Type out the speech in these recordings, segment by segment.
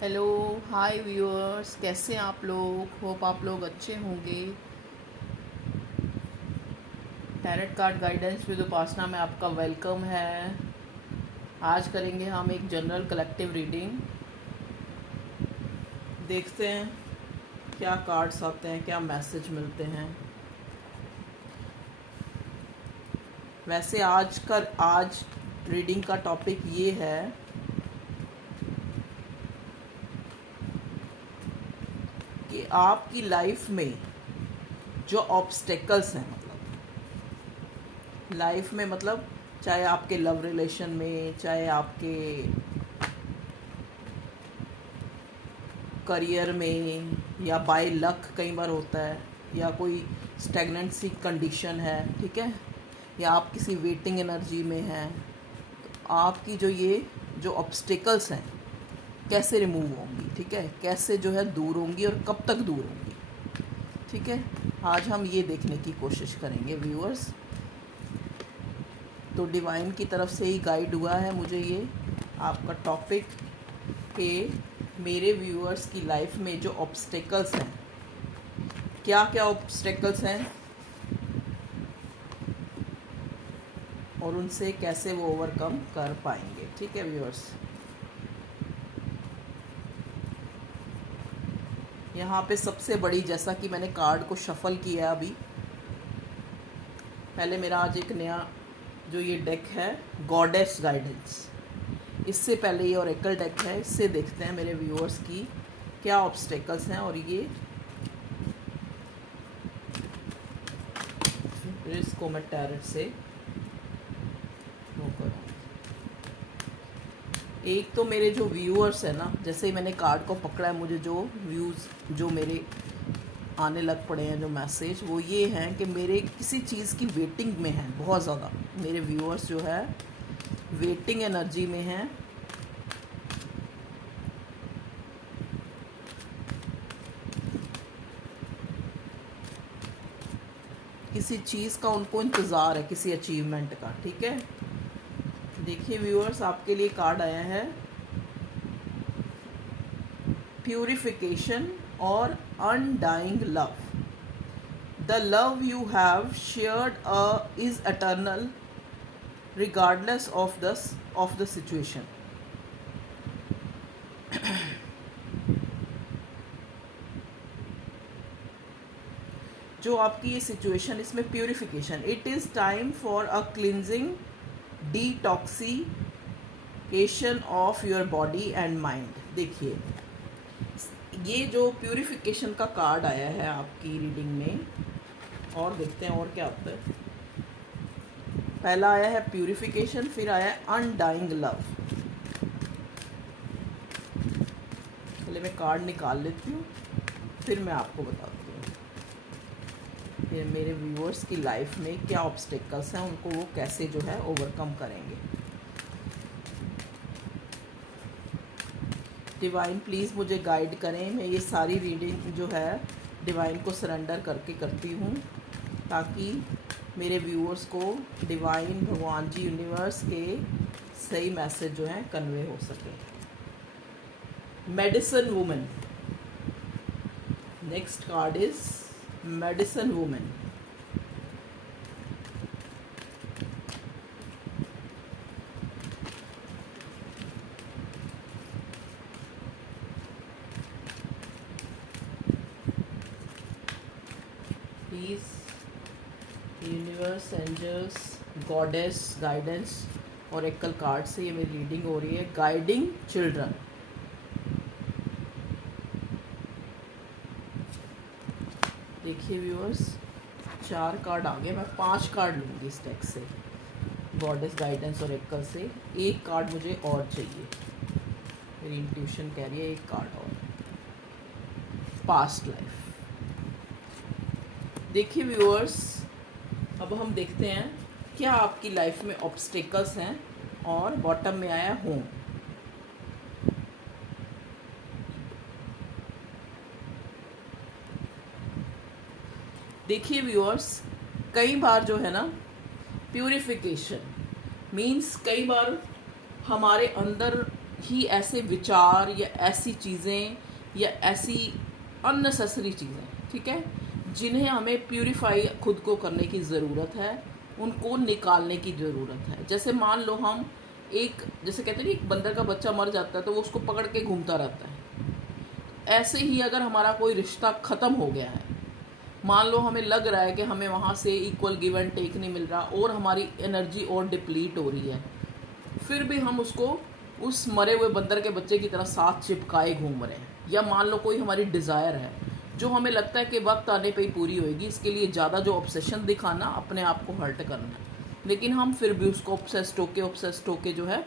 Hello hi viewers, कैसे हैं आप लोग। होप आप लोग अच्छे होंगे। टैरेट कार्ड गाइडेंस विद उपासना में आपका वेलकम है। आज करेंगे हम एक जनरल कलेक्टिव रीडिंग। देखते हैं क्या कार्ड्स आते हैं, क्या मैसेज मिलते हैं। वैसे आज रीडिंग का टॉपिक ये है कि आपकी लाइफ में जो ऑब्स्टेकल्स हैं, लाइफ में मतलब चाहे आपके लव रिलेशन में, चाहे आपके करियर में, या बाय लक कई बार होता है, या कोई स्टेगनेंट सी कंडीशन है, ठीक है, या आप किसी वेटिंग एनर्जी में हैं, तो आपकी जो ऑब्स्टिकल्स हैं कैसे रिमूव होंगी, ठीक है, कैसे जो है दूर होंगी और कब तक दूर होंगी, ठीक है। आज हम ये देखने की कोशिश करेंगे व्यूअर्स। तो डिवाइन की तरफ से ही गाइड हुआ है मुझे ये आपका टॉपिक कि मेरे व्यूअर्स की लाइफ में जो ऑब्स्टेकल्स हैं, क्या क्या ऑब्स्टेकल्स हैं और उनसे कैसे वो ओवरकम कर पाएंगे, ठीक है व्यूअर्स। यहाँ पे सबसे बड़ी, जैसा कि मैंने कार्ड को शफल किया अभी, पहले मेरा आज एक नया जो ये डेक है गॉडेस गाइडेंस, इससे पहले ये ओरेकल डेक है, इससे देखते हैं मेरे व्यूअर्स की क्या ऑब्स्टेकल्स हैं। और ये इसको मैं टैरेट से वो करूँ। एक तो मेरे जो व्यूअर्स हैं ना, जैसे ही मैंने कार्ड को पकड़ा है, मुझे जो व्यूज़ जो मेरे आने लग पड़े हैं, जो मैसेज, वो ये हैं कि मेरे किसी चीज़ की वेटिंग में है बहुत ज़्यादा। मेरे व्यूअर्स जो है वेटिंग एनर्जी में हैं। किसी चीज़ का उनको इंतज़ार है, किसी अचीवमेंट का, ठीक है। देखिए व्यूअर्स, आपके लिए कार्ड आया है प्यूरिफिकेशन और undying love. The love you have shared is eternal regardless of the situation। जो आपकी ये सिचुएशन, इसमें purification, it is time for a cleansing detoxication of your body and mind. देखिए, ये जो प्यूरिफिकेशन का कार्ड आया है आपकी रीडिंग में, और देखते हैं और क्या होता है। पहला आया है प्यूरिफिकेशन, फिर आया है अनडाइंग लव। पहले मैं कार्ड निकाल लेती हूँ, फिर मैं आपको बताती हूँ कि मेरे व्यूअर्स की लाइफ में क्या ऑब्स्टेकल्स हैं, उनको वो कैसे जो है ओवरकम करेंगे। डिवाइन प्लीज़ मुझे गाइड करें। मैं ये सारी रीडिंग जो है डिवाइन को सरेंडर करके करती हूँ, ताकि मेरे व्यूअर्स को डिवाइन, भगवान जी, यूनिवर्स के सही मैसेज जो हैं कन्वे हो सके। Medicine woman, next card is medicine woman. Please universe, angels, goddess guidance और एकल कार्ड से ये मेरी रीडिंग हो रही है। Guiding children. देखिए व्यूअर्स, 4 कार्ड आ गए। मैं 5 कार्ड लूँगी इस डेक से, गॉडेस गाइडेंस और एकल से। एक कार्ड मुझे और चाहिए, मेरी इंट्यूशन कह रही है एक कार्ड और, पास्ट लाइफ। देखिए व्यूअर्स, अब हम देखते हैं क्या आपकी लाइफ में ऑब्स्टेकल्स हैं। और बॉटम में आया होम। देखिए व्यूअर्स, कई बार जो है ना, प्यूरिफिकेशन मीन्स कई बार हमारे अंदर ही ऐसे विचार या ऐसी चीज़ें या ऐसी अननेसेसरी चीज़ें, ठीक है, जिन्हें हमें प्यूरिफाई खुद को करने की ज़रूरत है, उनको निकालने की ज़रूरत है। जैसे मान लो हम जैसे कहते हैं एक बंदर का बच्चा मर जाता है तो वो उसको पकड़ के घूमता रहता है। ऐसे ही अगर हमारा कोई रिश्ता ख़त्म हो गया है, मान लो हमें लग रहा है कि हमें वहाँ से इक्वल गिव एंड टेक नहीं मिल रहा और हमारी एनर्जी और डिप्लीट हो रही है, फिर भी हम उसको उस मरे हुए बंदर के बच्चे की तरह साथ चिपकाए घूम रहे हैं। या मान लो कोई हमारी डिज़ायर है जो हमें लगता है कि वक्त आने पे ही पूरी होएगी, इसके लिए ज़्यादा जो ऑब्सेशन दिखाना, अपने आप को हर्ट करना, लेकिन हम फिर भी उसको ऑब्सेस्ड होके जो है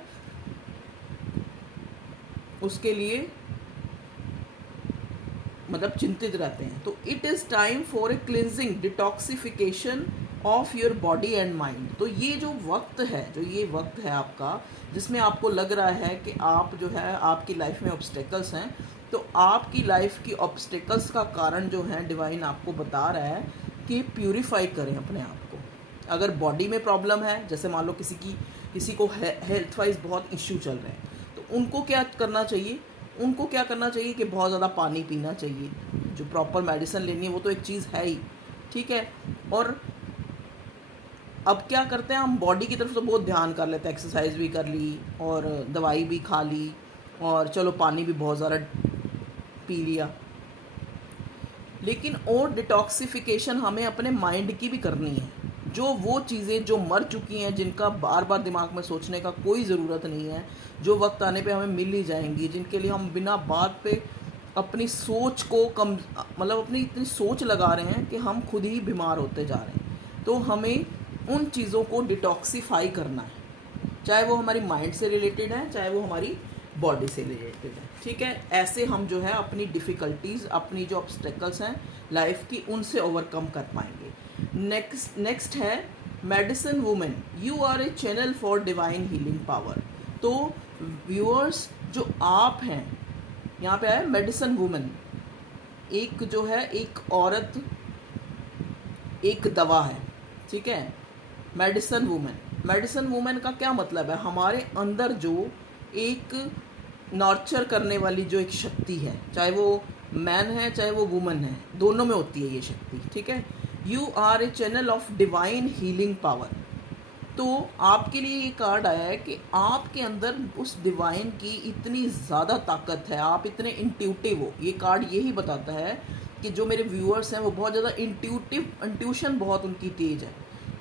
उसके लिए मतलब चिंतित रहते हैं। तो it is time for a cleansing detoxification of your body and mind. तो ये जो वक्त है आपका, जिसमें आपको लग रहा है कि आप जो है आपकी लाइफ में ऑब्स्टेकल्स हैं, तो आपकी लाइफ की ऑब्स्टेकल्स का कारण जो है डिवाइन आपको बता रहा है कि प्यूरिफाई करें अपने आप को। अगर बॉडी में प्रॉब्लम है, जैसे मान लो किसी को हेल्थ वाइज बहुत इश्यू चल रहे हैं, तो उनको क्या करना चाहिए कि बहुत ज़्यादा पानी पीना चाहिए। जो प्रॉपर मेडिसिन लेनी है वो तो एक चीज़ है ही, ठीक है। और अब क्या करते हैं हम, बॉडी की तरफ तो बहुत ध्यान कर लेते हैं, एक्सरसाइज भी कर ली और दवाई भी खा ली और चलो पानी भी बहुत ज़्यादा पी लिया, लेकिन और डिटॉक्सिफिकेशन हमें अपने माइंड की भी करनी है। जो वो चीज़ें जो मर चुकी हैं, जिनका बार बार दिमाग में सोचने का कोई ज़रूरत नहीं है, जो वक्त आने पे हमें मिल ही जाएंगी, जिनके लिए हम बिना बात पे अपनी सोच को अपनी इतनी सोच लगा रहे हैं कि हम खुद ही बीमार होते जा रहे हैं। तो हमें उन चीज़ों को डिटॉक्सिफाई करना है, चाहे वो हमारी माइंड से रिलेटेड है, चाहे वो हमारी बॉडी से रिलेटेड है, ठीक है। ऐसे हम जो है अपनी डिफ़िकल्टीज़, अपनी जो ऑब्स्टेकल्स हैं लाइफ की, उनसे ओवरकम कर पाएंगे। नेक्स्ट है medicine women, you are a channel for divine healing power. तो व्यूअर्स, जो आप हैं, यहाँ पे आया मेडिसिन वुमेन, एक जो है एक औरत, एक दवा है, ठीक है। मेडिसिन वुमेन का क्या मतलब है, हमारे अंदर जो एक नॉर्चर करने वाली जो एक शक्ति है, चाहे वो मैन है चाहे वो वुमन है, दोनों में होती है ये शक्ति, ठीक है। You are a channel of divine healing power. तो आपके लिए ये कार्ड आया है कि आपके अंदर उस डिवाइन की इतनी ज़्यादा ताकत है, आप इतने इंट्यूटिव हो। ये कार्ड यही बताता है कि जो मेरे व्यूअर्स हैं वो बहुत ज़्यादा इंट्यूशन बहुत उनकी तेज है,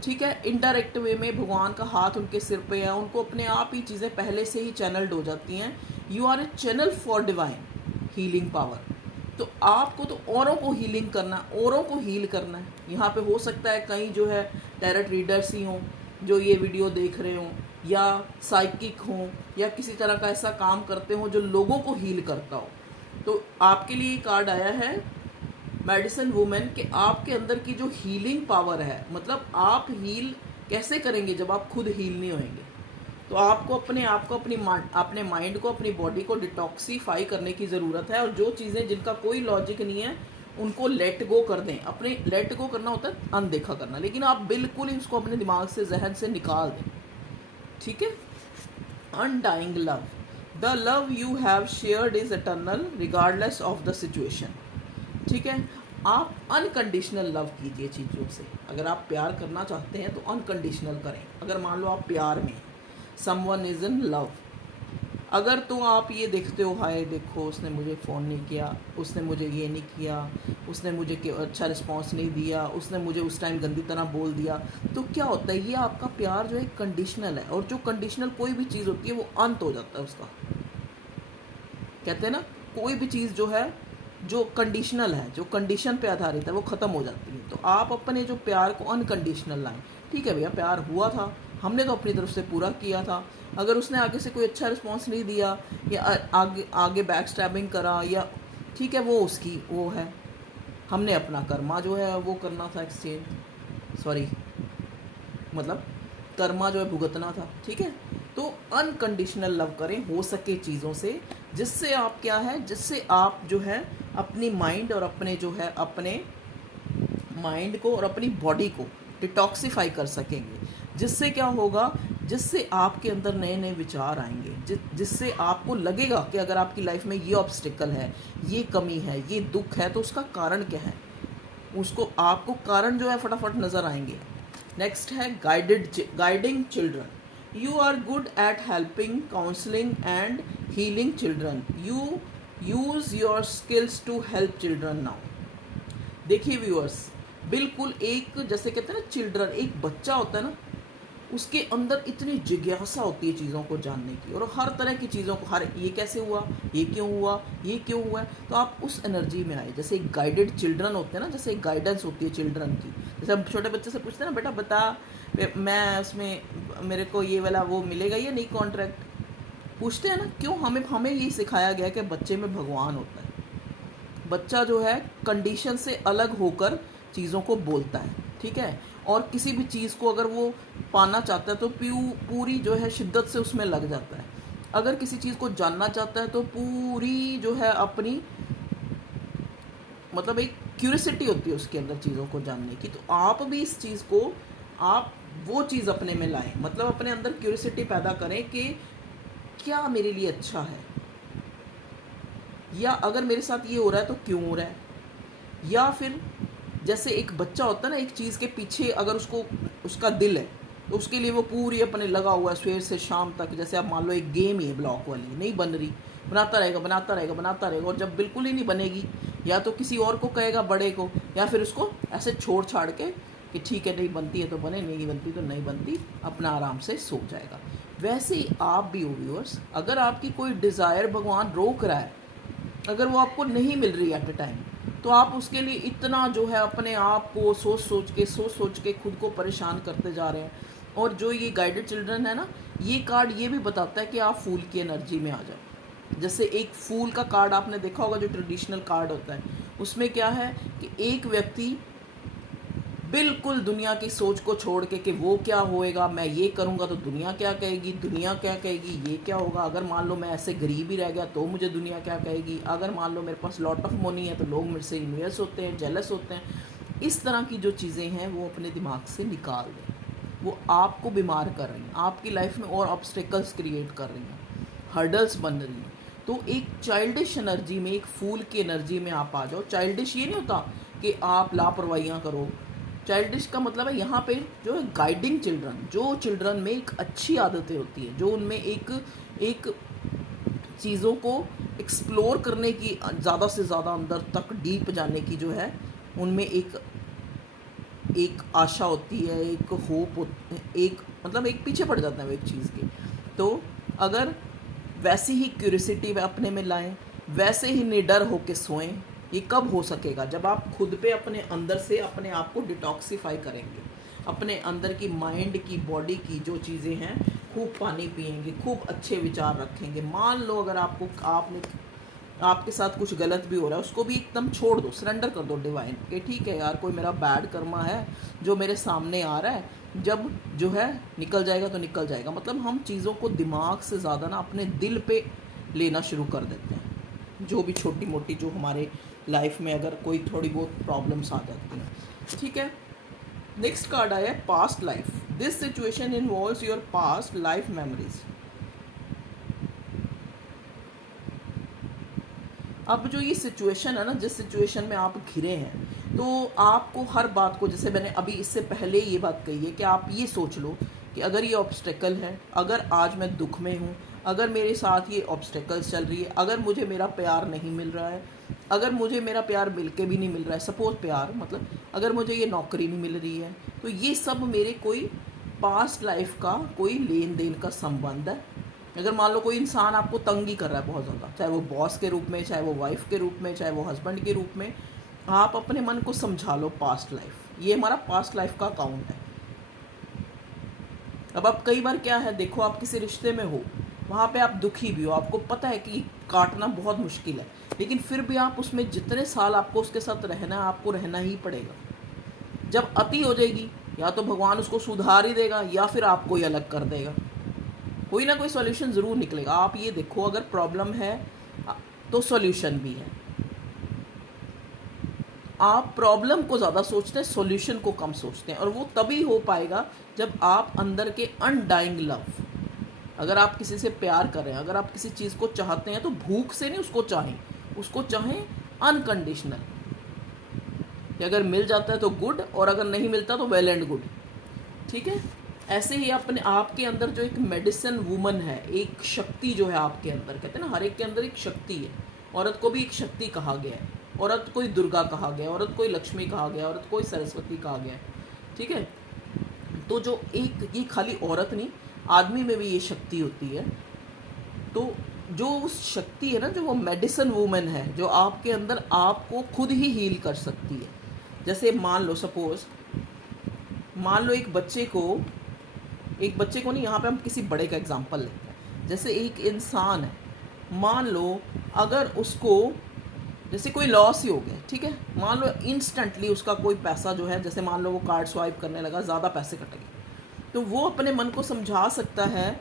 ठीक है। इनडायरेक्ट वे में भगवान का हाथ उनके सिर पे है, उनको अपने आप ही चीज़ें पहले से ही चैनल्ड हो जाती हैं। You are a channel for divine healing power. तो आपको तो औरों को हीलिंग करना, औरों को हील करना है। यहाँ पे हो सकता है कहीं जो है टैरोट रीडर्स ही हों जो ये वीडियो देख रहे हों, या साइकिक हों, या किसी तरह का ऐसा काम करते हों जो लोगों को हील करता हो। तो आपके लिए कार्ड आया है मेडिसिन वुमेन कि आपके अंदर की जो हीलिंग पावर है, मतलब आप हील कैसे करेंगे जब आप खुद हील नहीं होंगे। तो आपको अपने आप को, अपने माइंड को, अपनी बॉडी को डिटॉक्सीफाई करने की ज़रूरत है। और जो चीज़ें जिनका कोई लॉजिक नहीं है उनको लेट गो कर दें। अपने लेट गो करना होता है अनदेखा करना, लेकिन आप बिल्कुल ही उसको अपने दिमाग से, जहन से निकाल दें, ठीक है। Undying love, the love you have shared is eternal regardless of the situation, ठीक है। आप अनकंडीशनल लव कीजिए चीज़ों से। अगर आप प्यार करना चाहते हैं तो अनकंडीशनल करें। अगर मान लो आप प्यार में, समवन इज़ इन लव, अगर तो आप ये देखते हो, हाय देखो उसने मुझे फ़ोन नहीं किया, उसने मुझे ये नहीं किया, उसने मुझे अच्छा रिस्पॉन्स नहीं दिया, उसने मुझे उस टाइम गंदी तरह बोल दिया, तो क्या होता है, ये आपका प्यार जो है कंडीशनल है। और जो कंडीशनल कोई भी चीज़ होती है वो अंत हो जाता है उसका। कहते हैं ना, कोई भी चीज़ जो है जो कंडीशनल है, जो कंडीशन पे आधारित है, वो ख़त्म हो जाती है। तो आप अपने जो प्यार को अनकंडीशनल लाएं। ठीक है भैया, प्यार हुआ था, हमने तो अपनी तरफ से पूरा किया था। अगर उसने आगे से कोई अच्छा रिस्पॉन्स नहीं दिया या आगे बैक स्टैबिंग करा, या ठीक है, वो उसकी वो है, हमने अपना कर्मा जो है वो करना था, मतलब कर्मा जो है भुगतना था, ठीक है। तो अनकंडीशनल लव करें हो सके चीज़ों से, जिससे आप क्या है, जिससे आप जो है अपनी माइंड और अपने जो है अपने माइंड को और अपनी बॉडी को डिटॉक्सिफाई कर सकेंगे। जिससे क्या होगा, जिससे आपके अंदर नए नए विचार आएंगे, जिससे आपको लगेगा कि अगर आपकी लाइफ में ये ऑब्स्टिकल है, ये कमी है, ये दुख है, तो उसका कारण क्या है, उसको आपको कारण जो है फटाफट नज़र आएंगे। नेक्स्ट है guiding children. You are good at helping, counselling and healing children. You use your skills to help children now. देखिए व्यूअर्स, बिल्कुल एक जैसे कहते हैं ना, चिल्ड्रन, एक बच्चा होता है ना, उसके अंदर इतनी जिज्ञासा होती है चीज़ों को जानने की, और हर तरह की चीज़ों को, हर ये कैसे हुआ, ये क्यों हुआ, ये क्यों हुआ है, तो आप उस एनर्जी में आए। जैसे एक गाइडेड चिल्ड्रन होते हैं ना, जैसे एक गाइडेंस होती है चिल्ड्रन की। जैसे हम छोटे बच्चे से पूछते हैं ना, बेटा बता मैं उसमें मेरे को ये वाला वो मिलेगा या नहीं कॉन्ट्रैक्ट, पूछते हैं ना, क्यों? हमें ये सिखाया गया कि बच्चे में भगवान होता है। बच्चा जो है कंडीशन से अलग होकर चीज़ों को बोलता है, ठीक है, और किसी भी चीज़ को अगर वो पाना चाहता है तो पूरी जो है शिद्दत से उसमें लग जाता है। अगर किसी चीज़ को जानना चाहता है तो पूरी जो है अपनी, मतलब एक क्यूरियोसिटी होती है उसके अंदर चीज़ों को जानने की। तो आप भी इस चीज़ को, आप वो चीज़ अपने में लाएं, मतलब अपने अंदर क्यूरियोसिटी पैदा करें कि क्या मेरे लिए अच्छा है, या अगर मेरे साथ ये हो रहा है तो क्यों हो रहा है। या फिर जैसे एक बच्चा होता है ना, एक चीज़ के पीछे अगर उसको उसका दिल है तो उसके लिए वो पूरी अपने लगा हुआ है सवेर से शाम तक। जैसे आप मान लो एक गेम ही है ब्लॉक वाली, नहीं बन रही, बनाता रहेगा बनाता रहेगा बनाता रहेगा, और जब बिल्कुल ही नहीं बनेगी, या तो किसी और को कहेगा, बड़े को, या फिर उसको ऐसे छोड़ छाड़ के कि ठीक है नहीं बनती है तो बने, नहीं बनती तो नहीं बनती, अपना आराम से सो जाएगा। वैसे ही आप भी हो व्यूअर्स, अगर आपकी कोई डिज़ायर भगवान रोक रहा है, अगर वो आपको नहीं मिल रही एट अ टाइम, तो आप उसके लिए इतना जो है अपने आप को सोच सोच के खुद को परेशान करते जा रहे हैं। और जो ये गाइडेड चिल्ड्रन है ना, ये कार्ड ये भी बताता है कि आप फूल की एनर्जी में आ जाओ। जैसे एक फूल का कार्ड आपने देखा होगा, जो ट्रेडिशनल कार्ड होता है, उसमें क्या है कि एक व्यक्ति बिल्कुल दुनिया की सोच को छोड़ के कि वो क्या होएगा, मैं ये करूँगा तो दुनिया क्या कहेगी, दुनिया क्या कहेगी, ये क्या होगा, अगर मान लो मैं ऐसे गरीब ही रह गया तो मुझे दुनिया क्या कहेगी, अगर मान लो मेरे पास लॉट ऑफ मनी है तो लोग मेरे से इन्वेस्ट होते हैं, जेलस होते हैं। इस तरह की जो चीज़ें हैं वो अपने दिमाग से निकाल दें। वो आपको बीमार कर रही हैं, आपकी लाइफ में और ऑब्स्टेकल्स क्रिएट कर रही हैं, हर्डल्स बन रही हैं। तो एक चाइल्डिश एनर्जी में, एक फूल की एनर्जी में आप आ जाओ। चाइल्डिश ये नहीं होता कि आप लापरवाहियाँ करो। चाइल्डिश का मतलब है यहाँ पे जो है गाइडिंग चिल्ड्रन, जो चिल्ड्रन में एक अच्छी आदतें होती है, जो उनमें एक चीज़ों को एक्सप्लोर करने की, ज़्यादा से ज़्यादा अंदर तक डीप जाने की जो है उनमें एक आशा होती है, एक होप, एक मतलब एक पीछे पड़ जाता है वो एक चीज़ के। तो अगर वैसी ही क्यूरियोसिटी अपने में लाएं, वैसे ही निडर होके सोएं। ये कब हो सकेगा? जब आप खुद पे अपने अंदर से अपने आप को डिटॉक्सिफाई करेंगे, अपने अंदर की माइंड की, बॉडी की जो चीज़ें हैं, खूब पानी पिएंगे, खूब अच्छे विचार रखेंगे। मान लो अगर आपके साथ कुछ गलत भी हो रहा है, उसको भी एकदम छोड़ दो, सरेंडर कर दो डिवाइन कि ठीक है यार, कोई मेरा बैड कर्मा है जो मेरे सामने आ रहा है, जब जो है निकल जाएगा तो निकल जाएगा। मतलब हम चीज़ों को दिमाग से ज़्यादा ना अपने दिल पे लेना शुरू कर देते हैं। जो भी छोटी मोटी जो हमारे लाइफ में अगर कोई थोड़ी बहुत प्रॉब्लम्स आ जाती हैं, ठीक है। नेक्स्ट कार्ड आया है past life. This situation involves your past life memories. अब जो ये सिचुएशन है ना, जिस सिचुएशन में आप घिरे हैं, तो आपको हर बात को, जैसे मैंने अभी इससे पहले ये बात कही है कि आप ये सोच लो कि अगर ये ऑब्स्टेकल है, अगर आज मैं दुख में हूँ, अगर मेरे साथ ये ऑब्स्टेकल्स चल रही है, अगर मुझे मेरा प्यार नहीं मिल रहा है, अगर मुझे मेरा प्यार मिल के भी नहीं मिल रहा है, सपोज प्यार मतलब अगर मुझे ये नौकरी नहीं मिल रही है, तो ये सब मेरे कोई पास्ट लाइफ का कोई लेन देन का संबंध है। अगर मान लो कोई इंसान आपको तंग ही कर रहा है बहुत ज़्यादा, चाहे वो बॉस के रूप में, चाहे वो वाइफ के रूप में, चाहे वो हस्बैंड के रूप में, आप अपने मन को समझा लो पास्ट लाइफ, ये हमारा पास्ट लाइफ का अकाउंट है। अब आप कई बार क्या है, देखो आप किसी रिश्ते में हो, वहाँ पे आप दुखी भी हो, आपको पता है कि काटना बहुत मुश्किल है, लेकिन फिर भी आप उसमें जितने साल आपको उसके साथ रहना है, आपको रहना ही पड़ेगा। जब अति हो जाएगी, या तो भगवान उसको सुधार ही देगा, या फिर आपको ही अलग कर देगा। कोई ना कोई सॉल्यूशन ज़रूर निकलेगा। आप ये देखो, अगर प्रॉब्लम है तो सॉल्यूशन भी है। आप प्रॉब्लम को ज़्यादा सोचते हैं, सॉल्यूशन को कम सोचते हैं, और वो तभी हो पाएगा जब आप अंदर के अनडाइंग लव, अगर आप किसी से प्यार कर रहे हैं, अगर आप किसी चीज़ को चाहते हैं तो भूख से नहीं उसको चाहें, उसको चाहें अनकंडीशनल, कि अगर मिल जाता है तो गुड, और अगर नहीं मिलता तो वेल एंड गुड, ठीक है। ऐसे ही अपने आपके अंदर जो एक मेडिसिन वुमन है, एक शक्ति जो है आपके अंदर, कहते हैं ना हर एक के अंदर एक शक्ति है। औरत को भी एक शक्ति कहा गया है, औरत कोई दुर्गा कहा गया है, औरत कोई लक्ष्मी कहा गया है, औरत कोई सरस्वती कहा गया है, ठीक है। तो जो एक ये खाली औरत नहीं, आदमी में भी ये शक्ति होती है। तो जो उस शक्ति है ना, जो वो मेडिसिन वुमन है, जो आपके अंदर आपको खुद ही हील कर सकती है। जैसे मान लो एक बच्चे को नहीं, यहाँ पे हम किसी बड़े का एग्जांपल लेते हैं। जैसे एक इंसान है, मान लो अगर उसको जैसे कोई लॉस ही हो गया, ठीक है, मान लो इंस्टेंटली उसका कोई पैसा जो है, जैसे मान लो वो कार्ड स्वाइप करने लगा, ज़्यादा पैसे कट गए, तो वो अपने मन को समझा सकता है।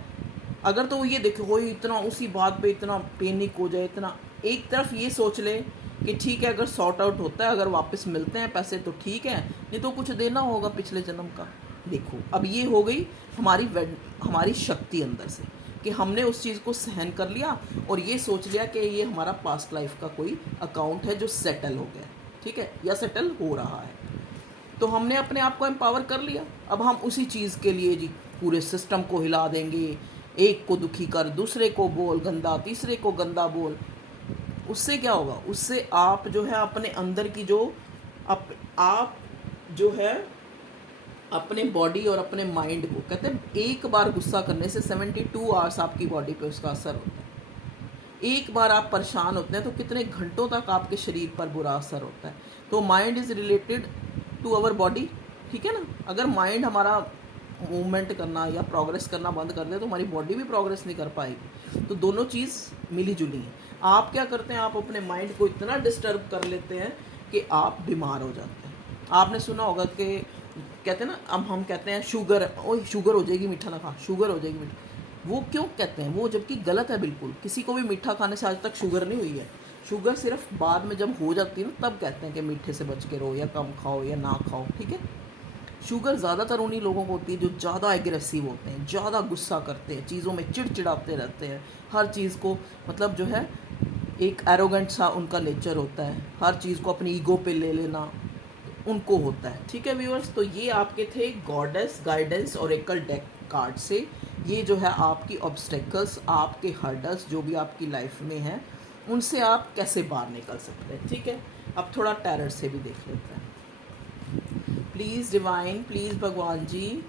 अगर तो वो ये देखो वो इतना उसी बात पे इतना पैनिक हो जाए, इतना एक तरफ ये सोच ले कि ठीक है, अगर सॉर्ट आउट होता है, अगर वापस मिलते हैं पैसे तो ठीक है, नहीं तो कुछ देना होगा पिछले जन्म का। देखो अब ये हो गई हमारी शक्ति अंदर से, कि हमने उस चीज़ को सहन कर लिया और ये सोच लिया कि ये हमारा पास्ट लाइफ का कोई अकाउंट है जो सेटल हो गया, ठीक है, या सेटल हो रहा है। तो हमने अपने आप को एम्पावर कर लिया। अब हम उसी चीज़ के लिए जी पूरे सिस्टम को हिला देंगे, एक को दुखी कर, दूसरे को बोल गंदा, तीसरे को गंदा बोल। उससे क्या होगा? उससे आप जो है अपने अंदर की जो आप जो है अपने बॉडी और अपने माइंड को, कहते हैं एक बार गुस्सा करने से 72 आवर्स आपकी बॉडी पे उसका असर होता है। एक बार आप परेशान होते हैं तो कितने घंटों तक आपके शरीर पर बुरा असर होता है। तो mind is related to our body, ठीक है ना। अगर माइंड हमारा मूवमेंट करना या प्रोग्रेस करना बंद कर दे तो हमारी बॉडी भी प्रोग्रेस नहीं कर पाएगी। तो दोनों चीज़ मिली जुली है। आप क्या करते हैं? आप अपने माइंड को इतना डिस्टर्ब कर लेते हैं कि आप बीमार हो जाते हैं। आपने सुना होगा कि कहते हैं ना, अब हम कहते हैं शुगर हो जाएगी मीठा ना खा, शुगर हो जाएगी मीठा। वो क्यों कहते हैं? वो जबकि गलत है बिल्कुल। किसी को भी मीठा खाने से आज तक शुगर नहीं हुई है। शुगर सिर्फ बाद में जब हो जाती है ना, तब कहते हैं कि मीठे से बच के रहो या कम खाओ या ना खाओ, ठीक है। शुगर ज़्यादातर उन्हीं लोगों को होती है जो ज़्यादा एग्रेसिव होते हैं, ज़्यादा गुस्सा करते हैं, चीज़ों में चिड़चिड़ाते रहते हैं, हर चीज़ को मतलब जो है एक एरोगेंट सा उनका नेचर होता है, हर चीज़ को अपनी ईगो पे ले लेना उनको होता है, ठीक है व्यूअर्स। तो ये आपके थे goddess guidance Oracle deck card से। ये जो है आपकी ऑब्स्टेकल्स, आपके हर्डल्स जो भी आपकी लाइफ में हैं, उनसे आप कैसे बाहर निकल सकते हैं, ठीक है। अब थोड़ा टैरर से भी देख लेते हैं। प्लीज़ डिवाइन, प्लीज़ भगवान जी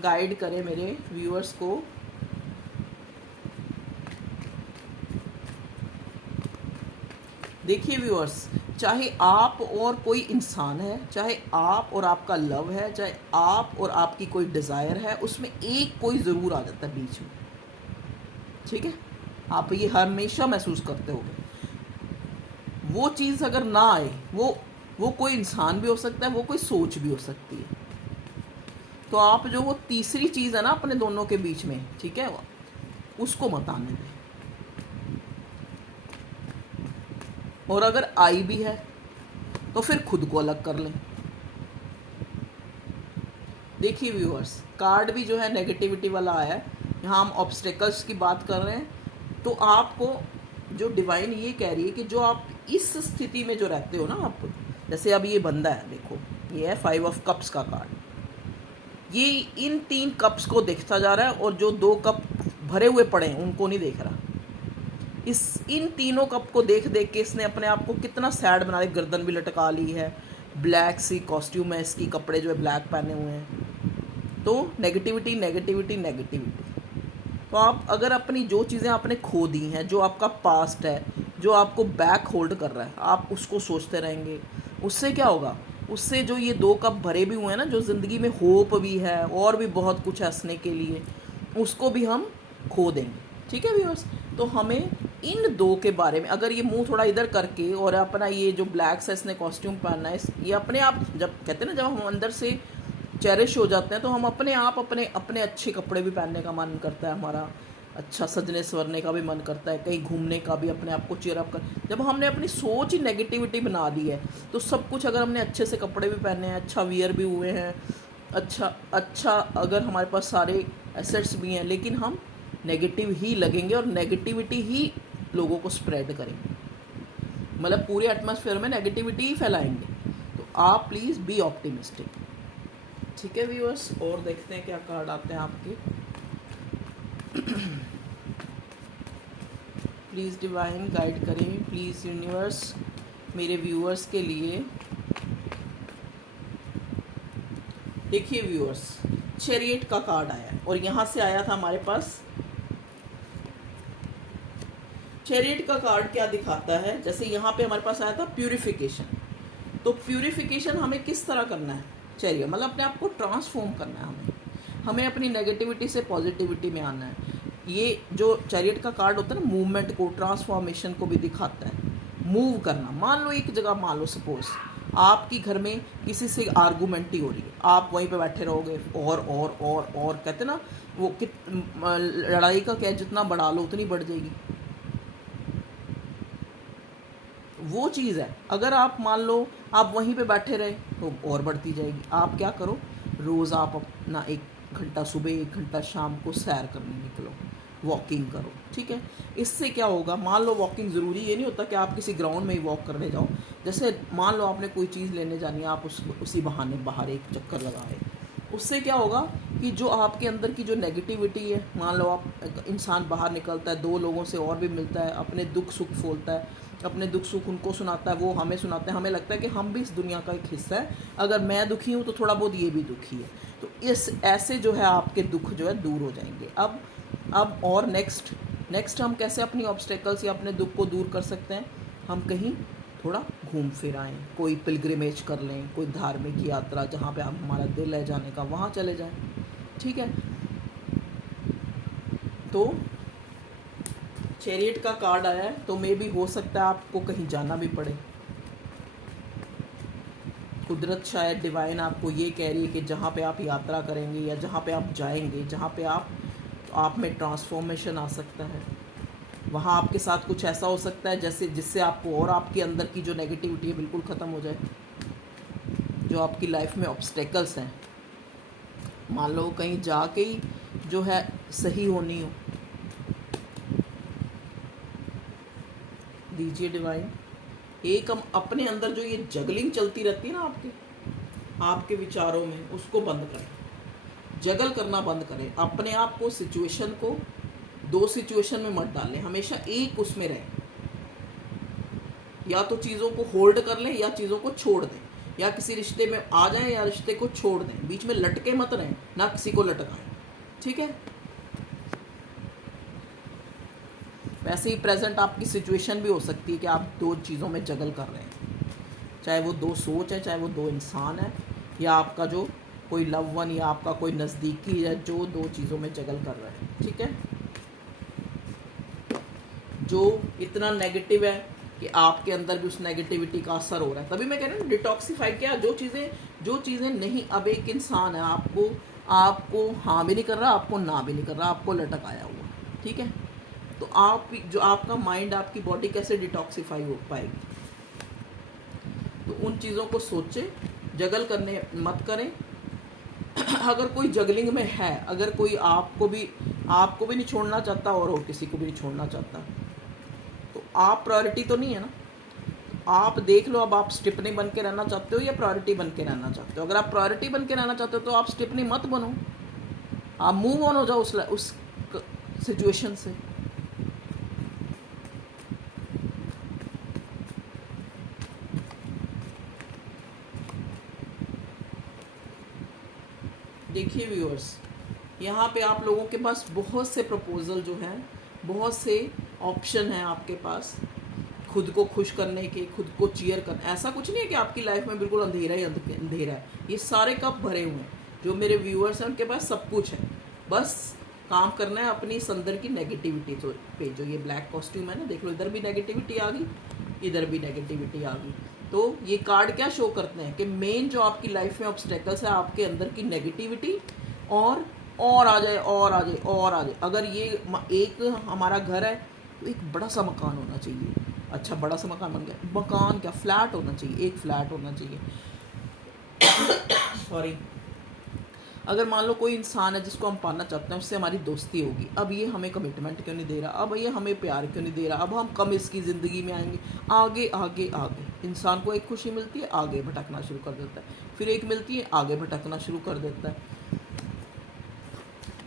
गाइड करें मेरे व्यूअर्स को। देखिए व्यूअर्स, चाहे आप और कोई इंसान है, चाहे आप और आपका लव है, चाहे आप और आपकी कोई डिज़ायर है, उसमें एक कोई ज़रूर आ जाता है बीच में, ठीक है। आप ये हमेशा महसूस करते होगे। वो चीज़ अगर ना आए, वो कोई इंसान भी हो सकता है, वो कोई सोच भी हो सकती है। तो आप जो वो तीसरी चीज़ है ना अपने दोनों के बीच में, ठीक है, उसको मत आने दें। और अगर आई भी है तो फिर खुद को अलग कर लें। देखिए व्यूअर्स, कार्ड भी जो है नेगेटिविटी वाला आया है। यहाँ हम ऑब्स्टेकल्स की बात कर रहे हैं। तो आपको जो डिवाइन ये कह रही है कि जो आप इस स्थिति में जो रहते हो ना, आप जैसे अब ये बंदा है, देखो ये है 5 ऑफ कप्स का कार्ड। ये इन 3 कप्स को देखता जा रहा है और जो 2 कप भरे हुए पड़े हैं उनको नहीं देख रहा। इन तीनों कप को देख देख के इसने अपने आप को कितना सैड बना लिया, गर्दन भी लटका ली है, ब्लैक सी कॉस्ट्यूम है इसकी, कपड़े जो है ब्लैक पहने हुए हैं। तो नेगेटिविटी नेगेटिविटी नेगेटिविटी। तो आप अगर अपनी जो चीज़ें आपने खो दी हैं, जो आपका पास्ट है, जो आपको बैक होल्ड कर रहा है, आप उसको सोचते रहेंगे। उससे क्या होगा? उससे जो ये 2 कप भरे भी हुए हैं ना, जो ज़िंदगी में होप भी है और भी बहुत कुछ हंसने के लिए, उसको भी हम खो देंगे, ठीक है व्यूअर्स। तो हमें इन 2 के बारे में, अगर ये मुंह थोड़ा इधर करके और अपना ये जो ब्लैक सा इसने कॉस्ट्यूम पहनना है, ये अपने आप, जब कहते हैं ना, जब हम अंदर से चेरिश हो जाते हैं तो हम अपने आप अपने अच्छे कपड़े भी पहनने का मन करता है, हमारा अच्छा सजने संवरने का भी मन करता है, कहीं घूमने का भी, अपने आप को चीयर अप कर। जब हमने अपनी सोच ही नेगेटिविटी बना दी है तो सब कुछ, अगर हमने अच्छे से कपड़े भी पहने हैं, अच्छा वियर भी हुए हैं, अच्छा अगर हमारे पास सारे एसेट्स भी हैं, लेकिन हम नेगेटिव ही लगेंगे और नेगेटिविटी ही लोगों को स्प्रेड करेंगे, मतलब पूरे एटमॉस्फेयर में नेगेटिविटी ही फैलाएंगे। तो आप प्लीज़ बी ऑप्टिमिस्टिक। ठीक है व्यूअर्स, और देखते हैं क्या कार्ड आते हैं आपके। प्लीज़ डिवाइन गाइड करें, प्लीज़ यूनिवर्स मेरे व्यूअर्स के लिए। देखिए व्यूअर्स, चैरियट का कार्ड आया है और यहाँ से आया था हमारे पास। चैरियट का कार्ड क्या दिखाता है, जैसे यहाँ पे हमारे पास आया था प्यूरिफिकेशन। तो प्यूरिफिकेशन हमें किस तरह करना है, चैरियट मतलब अपने आप को ट्रांसफॉर्म करना है, हमें अपनी नेगेटिविटी से पॉजिटिविटी में आना है। ये जो चैरियट का कार्ड होता है ना, मूवमेंट को, ट्रांसफॉर्मेशन को भी दिखाता है, मूव करना। मान लो एक जगह, मान लो सपोज आपकी घर में किसी से आर्गूमेंट ही हो रही है, आप वहीं पे बैठे रहोगे और कहते ना वो कि लड़ाई का क्या, जितना बढ़ा लो उतनी बढ़ जाएगी, वो चीज़ है। अगर आप मान लो आप वहीं पे बैठे रहे तो और बढ़ती जाएगी। आप क्या करो, रोज़ आप अपना 1 घंटा सुबह, 1 घंटा शाम को सैर करने निकलो, वॉकिंग करो। ठीक है, इससे क्या होगा, मान लो वॉकिंग ज़रूरी ये नहीं होता कि आप किसी ग्राउंड में ही वॉक करने जाओ। जैसे मान लो आपने कोई चीज़ लेने जानी है, आप उसी बहाने बाहर एक चक्कर लगाए, उससे क्या होगा कि जो आपके अंदर की जो नेगेटिविटी है, मान लो आप इंसान बाहर निकलता है, 2 लोगों से और भी मिलता है, अपने दुख सुख फोलता है, अपने दुख सुख उनको सुनाता है, वो हमें सुनाते हैं, हमें लगता है कि हम भी इस दुनिया का एक हिस्सा है, अगर मैं दुखी हूँ तो थोड़ा बहुत ये भी दुखी है। तो इस ऐसे जो है आपके दुख जो है दूर हो जाएंगे। अब और नेक्स्ट हम कैसे अपनी ऑब्स्टेकल्स या अपने दुख को दूर कर सकते हैं, हम कहीं थोड़ा घूम फिर आएँ, कोई पिलग्रिमेज कर लें, कोई धार्मिक यात्रा जहाँ पे आप हमारा दिल है जाने का, वहाँ चले जाएं। ठीक है, तो चैरियट का कार्ड आया है, तो मे भी हो सकता है आपको कहीं जाना भी पड़े। कुदरत शायद डिवाइन आपको ये कह रही है कि जहाँ पे आप यात्रा करेंगे या जहाँ पे आप जाएंगे, जहाँ पे आप में ट्रांसफॉर्मेशन आ सकता है, वहाँ आपके साथ कुछ ऐसा हो सकता है जैसे जिससे आपको और आपके अंदर की जो नेगेटिविटी है बिल्कुल ख़त्म हो जाए। जो आपकी लाइफ में ऑब्स्टेकल्स हैं, मान लो कहीं जाके ही जो है सही होनी हो, दीजिए डिवाइन। एक हम अपने अंदर जो ये जगलिंग चलती रहती है ना आपके विचारों में, उसको बंद करें, जगल करना बंद करें। अपने आप को, सिचुएशन को 2 सिचुएशन में मत डालें, हमेशा एक उसमें रहें। या तो चीज़ों को होल्ड कर लें या चीज़ों को छोड़ दें, या किसी रिश्ते में आ जाएं या रिश्ते को छोड़ दें, बीच में लटके मत रहें, ना किसी को लटकाएं। ठीक है, वैसे ही प्रेजेंट आपकी सिचुएशन भी हो सकती है कि आप 2 चीज़ों में जगल कर रहे हैं, चाहे वो 2 सोच है, चाहे वो 2 इंसान है, या आपका जो कोई लव वन या आपका कोई नज़दीकी है, जो 2 चीज़ों में जगल कर रहे हैं। ठीक है, जो इतना नेगेटिव है कि आपके अंदर भी उस नेगेटिविटी का असर हो रहा है। तभी मैं कह रही हूँ डिटॉक्सिफाई, क्या जो चीज़ें नहीं, अब एक इंसान है, आपको हाँ भी नहीं कर रहा, आपको ना भी नहीं कर रहा, आपको लटकाया हुआ। ठीक है, तो जो आपका माइंड, आपकी बॉडी कैसे डिटॉक्सिफाई हो पाएगी। तो उन चीज़ों को सोचें, जगल करने मत करें। अगर कोई जगलिंग में है, अगर कोई आपको भी नहीं छोड़ना चाहता और किसी को भी नहीं छोड़ना चाहता, तो आप प्रायोरिटी तो नहीं है ना। आप देख लो, अब आप स्टिपनी बन के रहना चाहते हो या प्रायोरिटी बन के रहना चाहते हो। अगर आप प्रायोरिटी बन के रहना चाहते हो तो आप स्टिपनी मत बनो, आप मूव ऑन हो जाओ उस सिचुएशन से। देखिए व्यूअर्स, यहाँ पे आप लोगों के पास बहुत से प्रपोजल जो हैं, बहुत से ऑप्शन हैं आपके पास खुद को खुश करने के, खुद को चीयर करना। ऐसा कुछ नहीं है कि आपकी लाइफ में बिल्कुल अंधेरा ही अंधेरा है, ये सारे कप भरे हुए हैं। जो मेरे व्यूअर्स हैं उनके पास सब कुछ है, बस काम करना है अपनी इस अंदर की नेगेटिविटी पे। जो ये ब्लैक कॉस्ट्यूम है ना, देख लो, इधर भी नेगेटिविटी आ गई, इधर भी नेगेटिविटी आ गई। तो ये कार्ड क्या शो करते हैं कि मेन जो आपकी लाइफ में ऑब्स्टेकल्स है, आपके अंदर की नेगेटिविटी और आ जाए और आ जाए और आ जाए। अगर ये एक हमारा घर है तो एक बड़ा सा मकान होना चाहिए। अच्छा, बड़ा सा मकान बन गया, मकान क्या, फ्लैट होना चाहिए, एक फ्लैट होना चाहिए। सॉरी, अगर मान लो कोई इंसान है जिसको हम पाना चाहते हैं, उससे हमारी दोस्ती होगी, अब ये हमें कमिटमेंट क्यों नहीं दे रहा, अब ये हमें प्यार क्यों नहीं दे रहा, अब हम कम इसकी ज़िंदगी में आएंगे। आगे आगे आगे इंसान को एक खुशी मिलती है, आगे भटकना शुरू कर देता है, फिर एक मिलती है, आगे भटकना शुरू कर देता है।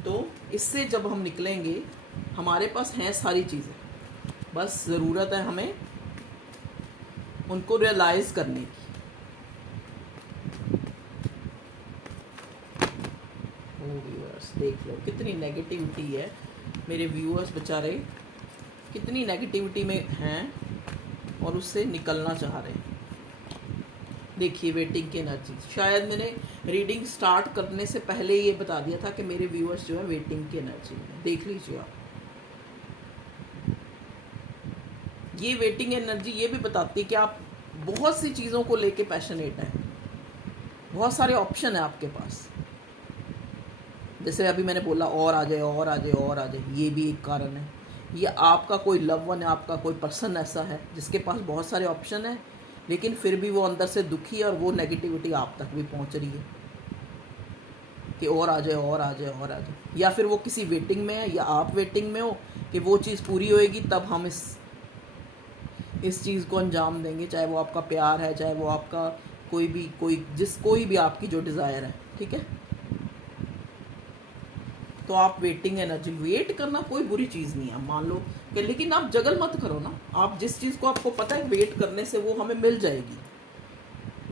तो इससे जब हम निकलेंगे, हमारे पास हैं सारी चीज़ें, बस ज़रूरत है हमें उनको रियलाइज़ करने की। व्यूअर्स देख लो कितनी नेगेटिविटी है, मेरे व्यूअर्स बेचारे कितनी नेगेटिविटी में हैं और उससे निकलना चाह रहे हैं। देखिए वेटिंग की एनर्जी, शायद मैंने रीडिंग स्टार्ट करने से पहले ये बता दिया था कि मेरे व्यूअर्स जो है वेटिंग की एनर्जी में, देख लीजिए आप। ये वेटिंग एनर्जी ये भी बताती है कि आप बहुत सी चीज़ों को लेके पैशनेट हैं, बहुत सारे ऑप्शन है आपके पास। जैसे अभी मैंने बोला और आ जाए और आ जाए और आ जाए, ये भी एक कारण है। ये आपका कोई लव वन है, आपका कोई पर्सन ऐसा है जिसके पास बहुत सारे ऑप्शन है, लेकिन फिर भी वो अंदर से दुखी है और वो नेगेटिविटी आप तक भी पहुंच रही है कि और आ जाए और आ जाए और आ जाए। या फिर वो किसी वेटिंग में है या आप वेटिंग में हो कि वो चीज़ पूरी होएगी तब हम इस चीज़ को अंजाम देंगे, चाहे वो आपका प्यार है, चाहे वो आपका कोई भी आपकी जो डिज़ायर है, ठीक है। तो आप वेटिंग एनर्जी, वेट करना कोई बुरी चीज़ नहीं है, मान लो कि, लेकिन आप जगल मत करो ना। आप जिस चीज़ को आपको पता है वेट करने से वो हमें मिल जाएगी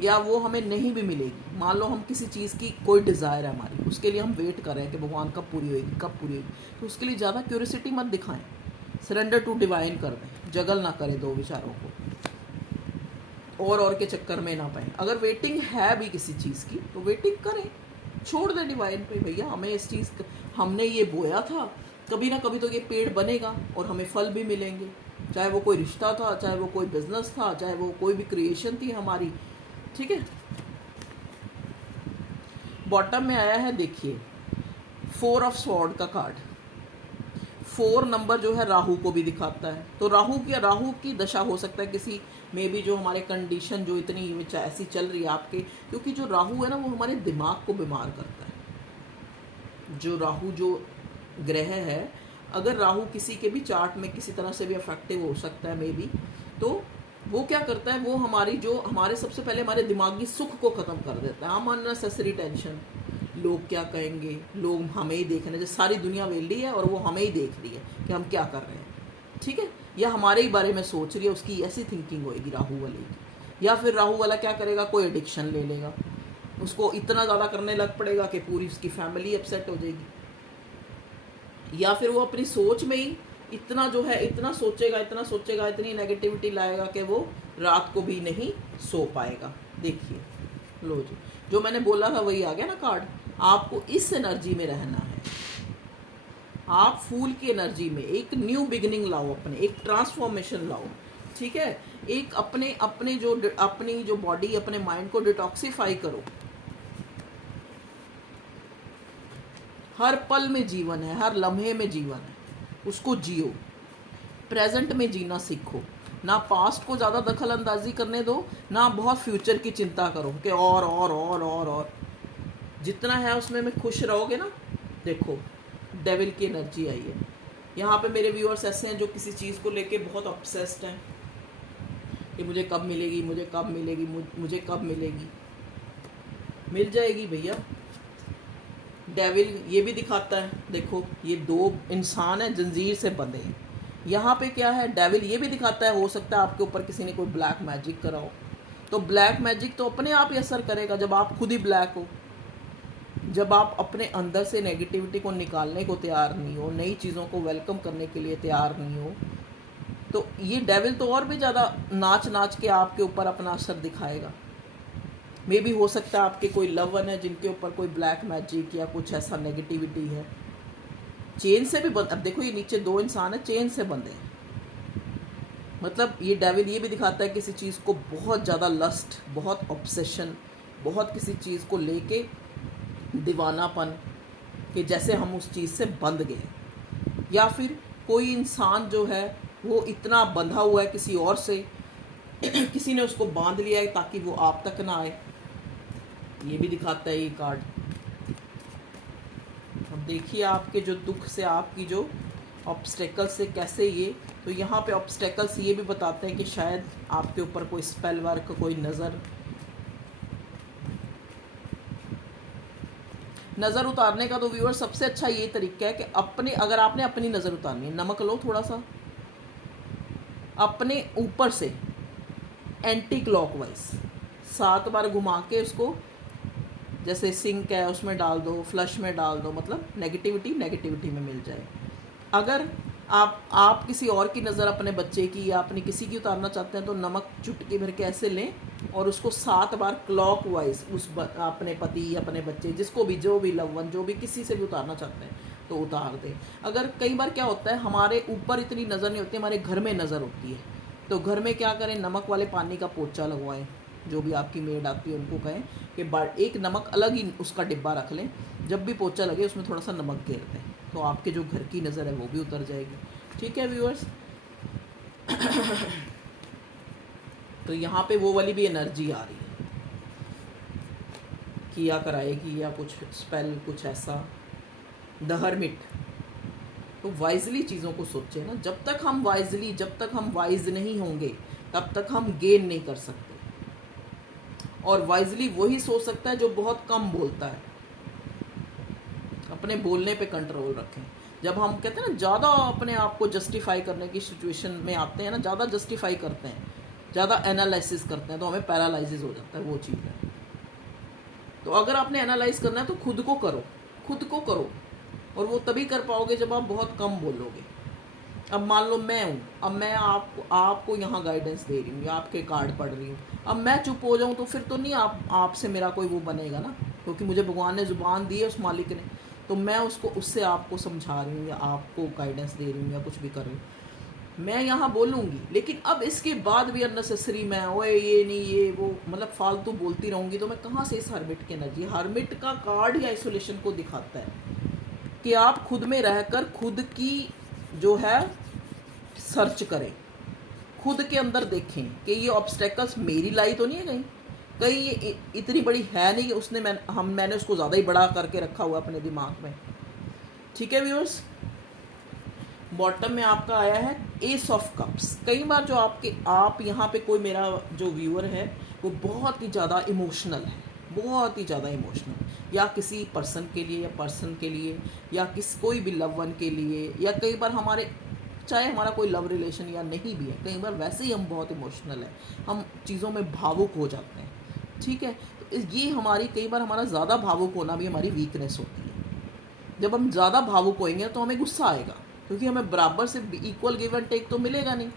या वो हमें नहीं भी मिलेगी, मान लो हम किसी चीज़ की कोई डिज़ायर है हमारी, उसके लिए हम वेट कर रहे हैं कि भगवान कब पूरी होगी कब पूरी होगी, तो उसके लिए ज़्यादा क्यूरियोसिटी मत दिखाएं, सरेंडर टू डिवाइन कर दें, जगल ना करें दो विचारों को, और के चक्कर में ना पाए। अगर वेटिंग है भी किसी चीज़ की तो वेटिंग करें, छोड़ दें डिवाइन पे, भैया हमें इस चीज़ हमने ये बोया था, कभी ना कभी तो ये पेड़ बनेगा और हमें फल भी मिलेंगे, चाहे वो कोई रिश्ता था, चाहे वो कोई बिजनेस था, चाहे वो कोई भी क्रिएशन थी हमारी, ठीक है। बॉटम में आया है, देखिए 4 ऑफ स्वॉर्ड का कार्ड। 4 नंबर जो है राहु को भी दिखाता है, तो राहु की दशा हो सकता है किसी में भी, जो हमारे कंडीशन जो इतनी ऐसी चल रही है आपके, क्योंकि जो राहु है ना वो हमारे दिमाग को बीमार करता है। जो राहु जो ग्रह है, अगर राहु किसी के भी चार्ट में किसी तरह से भी अफेक्टिव हो सकता है मे बी, तो वो क्या करता है, वो हमारे सबसे पहले हमारे दिमागी सुख को ख़त्म कर देता है। हम अननेसेसरी टेंशन, लोग क्या कहेंगे, लोग हमें ही देख रहे हैं, जैसे सारी दुनिया वेली है और वो हमें ही देख रही है कि हम क्या कर रहे हैं, ठीक है, या हमारे ही बारे में सोच रही है, उसकी ऐसी थिंकिंग होएगी राहु वाले की। या फिर राहु वाला क्या करेगा, कोई एडिक्शन ले लेगा, उसको इतना ज़्यादा करने लग पड़ेगा कि पूरी उसकी फैमिली अपसेट हो जाएगी। या फिर वो अपनी सोच में ही इतना जो है इतना सोचेगा, इतनी नेगेटिविटी लाएगा कि वो रात को भी नहीं सो पाएगा। देखिए लो जी, जो मैंने बोला था वही आ गया ना कार्ड। आपको इस एनर्जी में रहना है, आप फूल की एनर्जी में एक न्यू बिगिनिंग लाओ, अपने एक ट्रांसफॉर्मेशन लाओ, ठीक है। एक अपनी जो बॉडी, अपने माइंड को डिटॉक्सिफाई करो। हर पल में जीवन है, हर लम्हे में जीवन है, उसको जियो, प्रेजेंट में जीना सीखो, ना पास्ट को ज़्यादा दखल अंदाजी करने दो, ना बहुत फ्यूचर की चिंता करो कि और जितना है उसमें में खुश रहोगे ना। देखो डेविल की एनर्जी आई है यहाँ पे। मेरे व्यूअर्स ऐसे हैं जो किसी चीज़ को लेके बहुत ऑब्सेस्ड हैं कि मुझे कब मिलेगी, मुझे कब मिलेगी, मुझे कब मिलेगी। मिल जाएगी भैया। डेविल ये भी दिखाता है, देखो ये 2 इंसान हैं जंजीर से बंधे हैं। यहाँ पे क्या है, डेविल ये भी दिखाता है, हो सकता है आपके ऊपर किसी ने कोई ब्लैक मैजिक करा हो, तो ब्लैक मैजिक तो अपने आप ही असर करेगा जब आप खुद ही ब्लैक हो, जब आप अपने अंदर से नेगेटिविटी को निकालने को तैयार नहीं हो, नई चीज़ों को वेलकम करने के लिए तैयार नहीं हो, तो ये डेविल तो और भी ज़्यादा नाच के आपके ऊपर अपना असर दिखाएगा। मे भी हो सकता है आपके कोई लव वन है जिनके ऊपर कोई ब्लैक मैजिक या कुछ ऐसा नेगेटिविटी है। चेन से भी अब देखो ये नीचे 2 इंसान है, चेन से बंधे हैं, मतलब ये डेविल ये भी दिखाता है किसी चीज़ को बहुत ज़्यादा लस्ट, बहुत ऑब्सेशन, बहुत किसी चीज़ को लेके दीवानापन, कि जैसे हम उस चीज़ से बंध गए। या फिर कोई इंसान जो है वो इतना बंधा हुआ है किसी और से किसी ने उसको बांध लिया है ताकि वो आप तक ना आए, ये भी दिखाता है ये कार्ड। देखिए आपके जो दुख से, आपकी जो ऑब्स्टेकल से कैसे ये, तो यहाँ पे ऑब्स्टेकल्स ये भी बताते हैं कि शायद आपके ऊपर कोई स्पेल वर्क, कोई नज़र उतारने का। तो व्यूअर सबसे अच्छा ये तरीका है कि अपने, अगर आपने अपनी नज़र उतारनी है, नमक लो थोड़ा सा, अपने ऊपर से एंटी क्लॉकवाइज 7 बार घुमा के उसको, जैसे सिंक है उसमें डाल दो, फ्लश में डाल दो, मतलब नेगेटिविटी नेगेटिविटी में मिल जाए। अगर आप किसी और की नज़र, अपने बच्चे की या अपनी किसी की उतारना चाहते हैं, तो नमक चुटकी भर के ऐसे लें और उसको 7 बार क्लॉकवाइज अपने पति, अपने बच्चे, जिसको भी, जो भी लवन, जो भी किसी से भी उतारना चाहते हैं तो उतार दें। अगर कई बार क्या होता है, हमारे ऊपर इतनी नज़र नहीं होती, हमारे घर में नज़र होती है, तो घर में क्या करें, नमक वाले पानी का पोछा लगवाएं। जो भी आपकी मेड आती है उनको कहें कि एक नमक अलग ही उसका डिब्बा रख लें, जब भी पोछा लगे उसमें थोड़ा सा नमक घेर दें, तो आपके जो घर की नज़र है वो भी उतर जाएगी। ठीक है व्यूअर्स। तो यहाँ पे वो वाली भी एनर्जी आ रही है, किया कराएगी या कुछ स्पेल, कुछ ऐसा। The hermit. तो वाइजली चीज़ों को सोचें ना, जब तक हम वाइज नहीं होंगे तब तक हम गेन नहीं कर सकते। और वाइजली वही सोच सकता है जो बहुत कम बोलता है। अपने बोलने पे कंट्रोल रखें। जब हम कहते हैं ना, ज़्यादा अपने आप को जस्टिफाई करने की सिचुएशन में आते हैं ना, ज़्यादा जस्टिफाई करते हैं, ज़्यादा एनालिसिस करते हैं, तो हमें पैरालाइसिस हो जाता है, वो चीज़ है। तो अगर आपने एनालाइज करना है तो खुद को करो, और वो तभी कर पाओगे जब आप बहुत कम बोलोगे। अब मान लो मैं हूँ, अब मैं आपको यहाँ गाइडेंस दे रही हूँ या आपके कार्ड पढ़ रही हूँ, अब मैं चुप हो जाऊँ तो फिर तो नहीं आपसे मेरा कोई वो बनेगा ना, क्योंकि मुझे भगवान ने ज़ुबान दी है उस मालिक ने, तो मैं उससे आपको समझा रही हूँ या आपको गाइडेंस दे रही हूँ या कुछ भी कर रही हूँ, मैं यहाँ बोलूँगी। लेकिन अब इसके बाद भी अननेसेसरी मैं ओए ये नहीं ये वो, मतलब फालतू बोलती रहूँगी, तो मैं कहाँ से इस हर्मिट की एनर्जी। हर्मिट का कार्ड ही आइसोलेशन को दिखाता है कि आप खुद में रहकर खुद की जो है सर्च करें, खुद के अंदर देखें कि ये ऑब्स्टेकल्स मेरी लाई तो नहीं है कहीं ये इतनी बड़ी है नहीं कि मैंने उसको ज़्यादा ही बड़ा करके रखा हुआ अपने दिमाग में। ठीक है व्यूअर्स। बॉटम में आपका आया है एस ऑफ कप्स। कई बार जो आप यहाँ पे कोई मेरा जो व्यूअर है वो बहुत ही ज़्यादा इमोशनल है, बहुत ही ज़्यादा इमोशनल, या किसी पर्सन के लिए या कोई भी लव वन के लिए, या कई बार चाहे हमारा कोई लव रिलेशन या नहीं भी है, कई बार वैसे ही हम बहुत इमोशनल है, हम चीज़ों में भावुक हो जाते हैं। ठीक है, तो ये कई बार हमारा ज़्यादा भावुक होना भी हमारी वीकनेस होती है। जब हम ज़्यादा भावुक होंगे तो हमें गुस्सा आएगा, क्योंकि हमें बराबर से इक्वल गिव एंड टेक तो मिलेगा नहीं।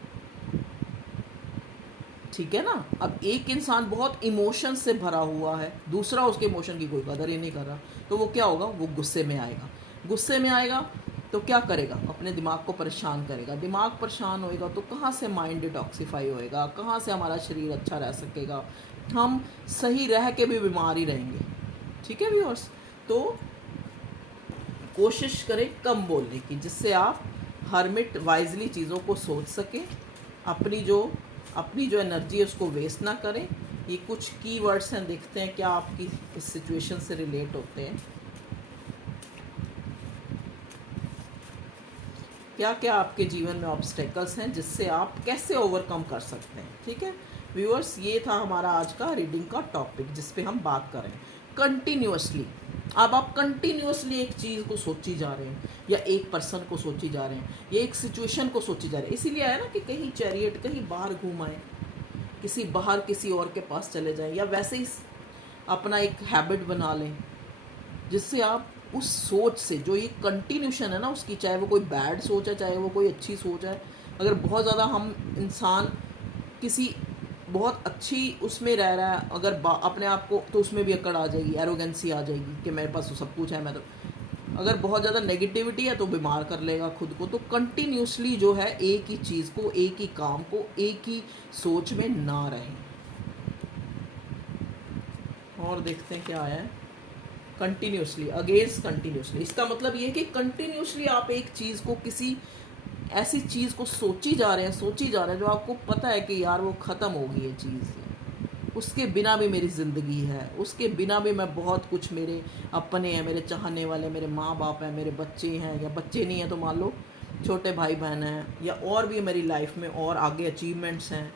ठीक है ना। अब एक इंसान बहुत इमोशन से भरा हुआ है, दूसरा उसके इमोशन की कोई कदर ही नहीं कर रहा, तो वो क्या होगा, वो गुस्से में आएगा तो क्या करेगा, अपने दिमाग को परेशान करेगा। दिमाग परेशान होएगा तो कहाँ से माइंड डिटॉक्सिफाई होएगा, कहाँ से हमारा शरीर अच्छा रह सकेगा, हम सही रह के भी बीमार ही रहेंगे। ठीक है व्यूअर्स। तो कोशिश करें कम बोलने की, जिससे आप हर्मिट वाइजली चीज़ों को सोच सकें, अपनी जो एनर्जी है उसको वेस्ट ना करें। ये कुछ की वर्ड्स हैं, देखते हैं क्या आपकी इस सिचुएशन से रिलेट होते हैं, क्या क्या आपके जीवन में ऑब्स्टेकल्स हैं जिससे आप कैसे ओवरकम कर सकते हैं। ठीक है व्यूअर्स, ये था हमारा आज का रीडिंग का टॉपिक, जिस पे हम बात कर रहे हैं कंटिन्यूअसली। अब आप कंटिन्यूअसली एक चीज़ को सोची जा रहे हैं, या एक पर्सन को सोची जा रहे हैं, या एक सिचुएशन को सोची जा रहे हैं। इसीलिए आया ना कि कहीं चैरियट, कहीं बाहर घूम आए, किसी और के पास चले जाएं, या वैसे ही अपना एक हैबिट बना लें, जिससे आप उस सोच से, जो ये कंटिन्यूशन है ना उसकी, चाहे वो कोई बैड सोच है चाहे वो कोई अच्छी सोच है, अगर बहुत ज़्यादा हम इंसान किसी बहुत अच्छी उसमें रह रहा है, अगर अपने आप को, तो उसमें भी अकड़ आ जाएगी, एरोगेंसी आ जाएगी कि मेरे पास तो सब कुछ है, मैं तो, अगर बहुत ज़्यादा नेगेटिविटी है तो बीमार कर लेगा खुद को। तो कंटिन्यूसली जो है एक ही चीज़ को, एक ही काम को, एक ही सोच में ना रहें। और देखते हैं क्या आया है, कंटिन्यूसली, अगेंस्ट कंटिन्यूसली। इसका मतलब ये है कि कंटिन्यूसली आप एक चीज़ को, किसी ऐसी चीज़ को सोची जा रहे हैं जो आपको पता है कि यार वो ख़त्म होगी ये चीज़, उसके बिना भी मेरी ज़िंदगी है, उसके बिना भी मैं बहुत कुछ, मेरे अपने हैं, मेरे चाहने वाले, मेरे माँ बाप हैं, मेरे बच्चे हैं, या बच्चे नहीं हैं तो मान लो छोटे भाई बहन हैं, या और भी मेरी लाइफ में और आगे अचीवमेंट्स हैं,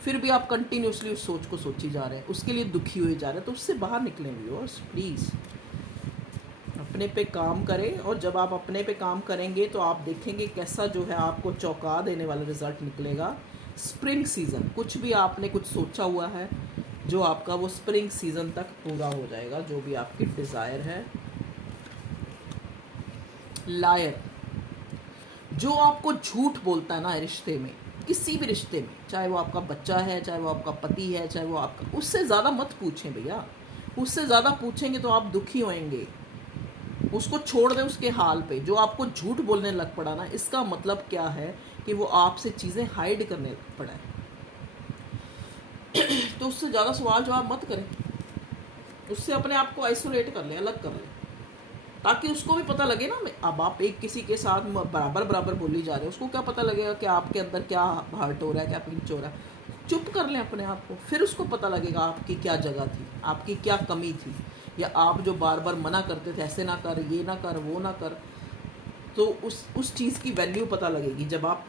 फिर भी आप कंटिन्यूसली उस सोच को सोची जा रहे हैं, उसके लिए दुखी हुए जा रहे हैं, तो उससे बाहर निकलें व्यूअर्स प्लीज़। अपने पे काम करें, और जब आप अपने पे काम करेंगे तो आप देखेंगे कैसा जो है आपको चौंका देने वाला रिजल्ट निकलेगा। स्प्रिंग सीज़न, कुछ भी आपने कुछ सोचा हुआ है जो आपका वो स्प्रिंग सीज़न तक पूरा हो जाएगा, जो भी आपकी डिज़ायर है। लायर, जो आपको झूठ बोलता है ना रिश्ते में, किसी भी रिश्ते में, चाहे वो आपका बच्चा है, चाहे वो आपका पति है, चाहे वो आपका, उससे ज़्यादा मत पूछें भैया। उससे ज़्यादा पूछेंगे तो आप दुखी होएंगे। उसको छोड़ दें उसके हाल पे। जो आपको झूठ बोलने लग पड़ा ना, इसका मतलब क्या है कि वो आपसे चीज़ें हाइड करने लग पड़ा है। तो उससे ज़्यादा सवाल जवाब मत करें, उससे अपने आप को आइसोलेट कर लें, अलग कर लें, ताकि उसको भी पता लगे ना। अब आप एक किसी के साथ बराबर बराबर बोली जा रहे हो, उसको क्या पता लगेगा कि आपके अंदर क्या हर्ट हो रहा है, क्या पिंच हो रहा है। चुप कर लें अपने आप को, फिर उसको पता लगेगा आपकी क्या जगह थी, आपकी क्या कमी थी, या आप जो बार बार मना करते थे, ऐसे ना कर, ये ना कर, वो ना कर, तो उस चीज़ की वैल्यू पता लगेगी जब आप।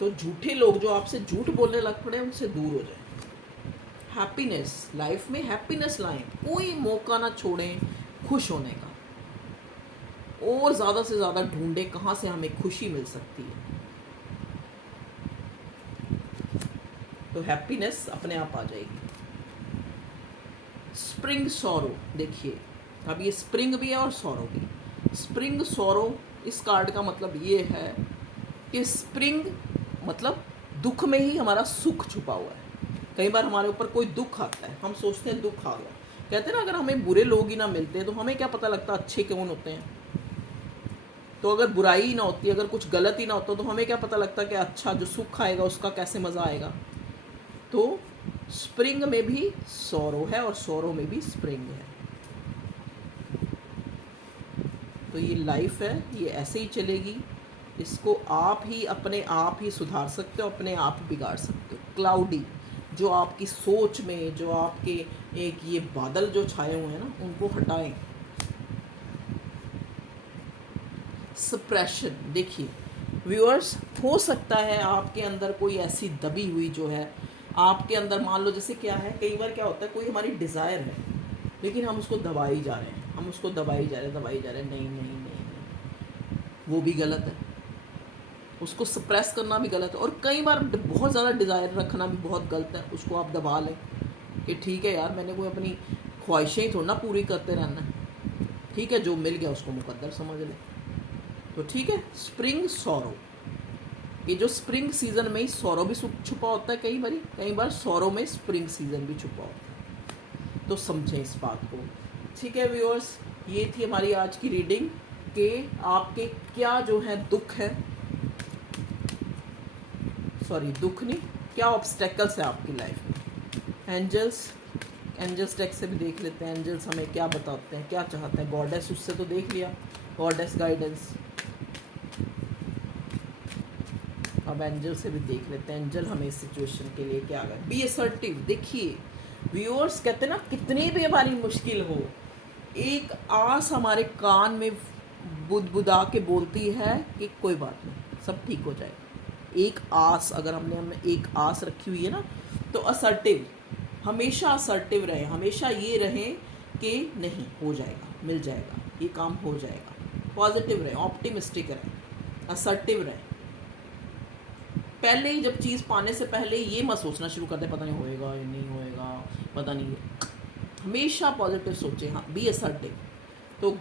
तो झूठे लोग जो आपसे झूठ बोलने लग पड़े, उनसे दूर हो जाए। हैप्पीनेस, लाइफ में हैप्पीनेस लाएं, कोई मौका ना छोड़ें खुश होने का, और ज़्यादा से ज़्यादा ढूंढें कहाँ से हमें खुशी मिल सकती है, तो हैप्पीनेस अपने आप आ जाएगी। स्प्रिंग सॉरो, देखिए अब ये स्प्रिंग भी है और सॉरो भी। स्प्रिंग सॉरो, इस कार्ड का मतलब ये है कि स्प्रिंग मतलब दुख में ही हमारा सुख छुपा हुआ है। कई बार हमारे ऊपर कोई दुख आता है, हम सोचते हैं दुख आ गया, कहते हैं ना अगर हमें बुरे लोग ही ना मिलते तो हमें क्या पता लगता अच्छे कौन होते हैं। तो अगर बुराई ही ना होती, अगर कुछ गलत ही ना होता, तो हमें क्या पता लगता कि अच्छा जो सुख आएगा उसका कैसे मज़ा आएगा। तो स्प्रिंग में भी सौरो है और सौरो में भी स्प्रिंग है। तो ये लाइफ है, ये ऐसे ही चलेगी। इसको आप ही अपने आप ही सुधार सकते हो, अपने आप बिगाड़ सकते हो। क्लाउडी, जो आपकी सोच में, जो आपके एक ये बादल जो छाए हुए हैं ना, उनको हटाएं। सप्रेशन, देखिए व्यूअर्स, हो सकता है आपके अंदर कोई ऐसी दबी हुई जो है आपके अंदर, मान लो जैसे क्या है, कई बार क्या होता है, कोई हमारी डिज़ायर है लेकिन हम उसको दबाई जा रहे हैं, हम उसको दबाई जा रहे हैं, नहीं नहीं नहीं नहीं, वो भी गलत है। उसको सप्रेस करना भी गलत है, और कई बार बहुत ज़्यादा डिज़ायर रखना भी बहुत गलत है। उसको आप दबा लें कि ठीक है यार, मैंने कोई अपनी ख्वाहिशें ही थोड़ा ना पूरी करते रहना है, ठीक है, जो मिल गया उसको मुकद्दर समझ लें, तो ठीक है। स्प्रिंग सौरो, ये जो स्प्रिंग सीजन में ही सौरो भी छुपा होता है, कई बार सौरो में स्प्रिंग सीजन भी छुपा होता है, तो समझें इस बात को। ठीक है व्यूअर्स, ये थी हमारी आज की रीडिंग कि आपके क्या जो है दुख है, सॉरी दुख नहीं, क्या ऑब्स्टेकल्स है आपकी लाइफ में। एंजल्स टेक से भी देख लेते हैं, एंजल्स हमें क्या बताते हैं, क्या चाहते हैं। गॉडेस, उससे तो देख लिया, गॉडेस गाइडेंस। अब एंजल से भी देख लेते हैं, एंजल हमें इस सिचुएशन के लिए क्या है। बी असर्टिव, देखिए व्यूअर्स, कहते हैं ना कितनी भी हमारी मुश्किल हो, एक आस हमारे कान में बुदबुदा के बोलती है कि कोई बात नहीं, सब ठीक हो जाएगा। एक आस, अगर हमने एक आस रखी हुई है ना, तो असर्टिव, हमेशा असर्टिव रहे, हमेशा ये रहें कि नहीं हो जाएगा, मिल जाएगा, ये काम हो जाएगा। पॉजिटिव रहे, ऑप्टिमिस्टिक रहे, असर्टिव रहे। पहले ही जब चीज़ पाने से पहले ये मत सोचना शुरू कर दे पता नहीं होएगा या नहीं होएगा, पता नहीं। हमेशा पॉजिटिव सोचें, हाँ, बी असर्टिव। तो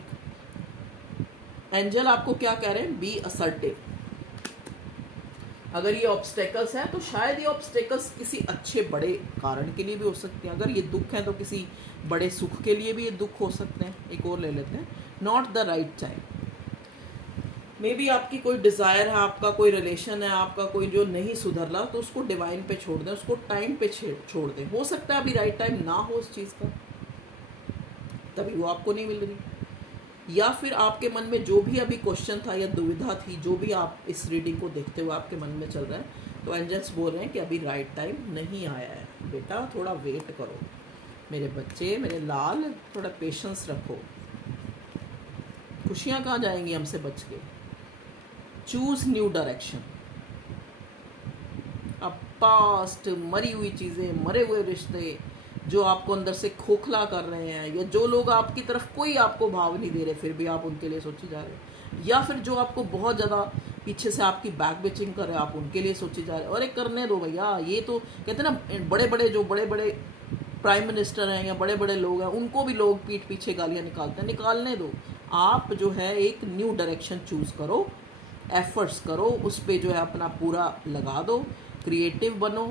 एंजल आपको क्या कह रहे हैं, बी असर्टिव। अगर ये ऑब्स्टेकल्स हैं तो शायद ये ऑब्स्टेकल्स किसी अच्छे बड़े कारण के लिए भी हो सकते हैं। अगर ये दुख हैं तो किसी बड़े सुख के लिए भी ये दुख हो सकते हैं। एक और ले लेते हैं, not the right time. May be आपकी कोई डिज़ायर है, आपका कोई रिलेशन है, आपका कोई जो नहीं सुधर रहा, तो उसको डिवाइन पे छोड़ दें, उसको टाइम पे छोड़ दें। हो सकता है अभी राइट टाइम ना हो उस चीज़ का, तभी वो आपको नहीं मिल रही, या फिर आपके मन में जो भी अभी क्वेश्चन था या दुविधा थी, जो भी आप इस रीडिंग को देखते हुए आपके मन में चल रहा है, तो एंजल्स बोल रहे हैं कि अभी राइट टाइम नहीं आया है। बेटा थोड़ा वेट करो, मेरे बच्चे, मेरे लाल, थोड़ा पेशेंस रखो। खुशियाँ कहाँ जाएंगी हमसे बच के। Choose new direction. अब पास्ट, मरी हुई चीज़ें, मरे हुए रिश्ते जो आपको अंदर से खोखला कर रहे हैं, या जो लोग आपकी तरफ कोई आपको भाव नहीं दे रहे फिर भी आप उनके लिए सोचे जा रहे हैं, या फिर जो आपको बहुत ज़्यादा पीछे से आपकी बैक बेचिंग कर रहे हैं आप उनके लिए सोचे जा रहे हैं। अरे करने दो भैया, ये तो कहते हैं ना, बड़े बड़े जो बड़े बड़े प्राइम मिनिस्टर हैं या बड़े बड़े लोग हैं उनको भी लोग पीठ पीछे गालियाँ निकालते हैं, निकालने दो। आप जो है एक न्यू डायरेक्शन चूज़ करो, एफर्ट्स करो, उस पर जो है अपना पूरा लगा दो, क्रिएटिव बनो,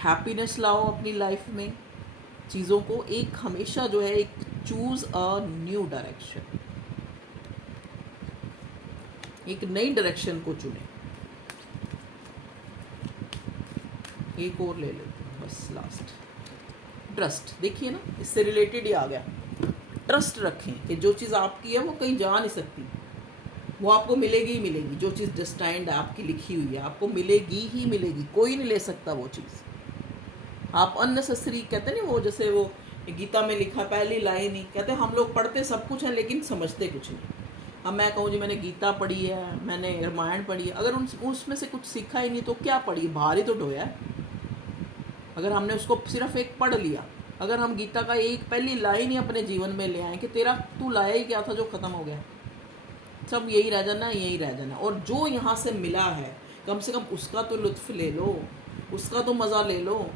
हैप्पीनेस लाओ अपनी लाइफ में। चीज़ों को एक हमेशा जो है एक चूज़ अ न्यू डायरेक्शन, एक नई डायरेक्शन को चुने। एक और ले लेते हैं बस लास्ट। ट्रस्ट, देखिए ना, इससे रिलेटेड ही आ गया। ट्रस्ट रखें कि जो चीज़ आपकी है वो कहीं जा नहीं सकती, वो आपको मिलेगी ही मिलेगी। जो चीज़ डिस्टाइंड है, आपकी लिखी हुई है, आपको मिलेगी ही मिलेगी, कोई नहीं ले सकता वो चीज़। आप अननेसेसरी, कहते हैं ना वो, जैसे वो गीता में लिखा पहली लाइन ही, कहते हैं हम लोग पढ़ते सब कुछ है लेकिन समझते कुछ नहीं। अब मैं कहूँ जी मैंने गीता पढ़ी है, मैंने रामायण पढ़ी है, अगर उसमें से कुछ सीखा ही नहीं तो क्या पढ़ी, बाहर ही तो ढोया है। अगर हमने उसको सिर्फ एक पढ़ लिया, अगर हम गीता का एक पहली लाइन ही अपने जीवन में ले आए कि तेरा तू लाया ही क्या था जो ख़त्म हो गया, सब यही रह जाना, यही रह जाना। और जो यहाँ से मिला है कम से कम उसका तो लुत्फ़ ले लो, उसका तो मज़ा ले लो,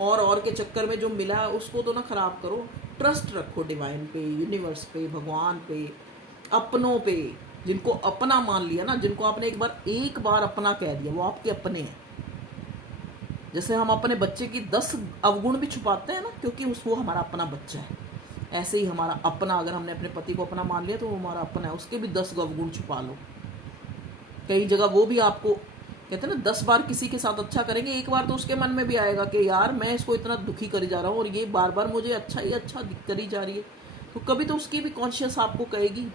और के चक्कर में जो मिला है उसको तो ना ख़राब करो। ट्रस्ट रखो डिवाइन पे, यूनिवर्स पे, भगवान पे, अपनों पे। जिनको अपना मान लिया ना, जिनको आपने एक बार अपना कह दिया, वो आपके अपने हैं। जैसे हम अपने बच्चे की 10 अवगुण भी छुपाते हैं ना, क्योंकि वो हमारा अपना बच्चा है, ऐसे ही हमारा अपना, अगर हमने अपने पति को अपना मान लिया तो वो हमारा अपना है, उसके भी 10 अवगुण छुपा लो। कई जगह वो भी आपको, कहते हैं ना, 10 बार किसी के साथ अच्छा करेंगे, एक बार तो उसके मन में भी आएगा कि यार मैं इसको इतना दुखी करी जा रहा हूँ और ये बार बार मुझे अच्छा ही अच्छा करी जा रही है, तो कभी तो उसकी भी कॉन्शियस आपको कहेगी।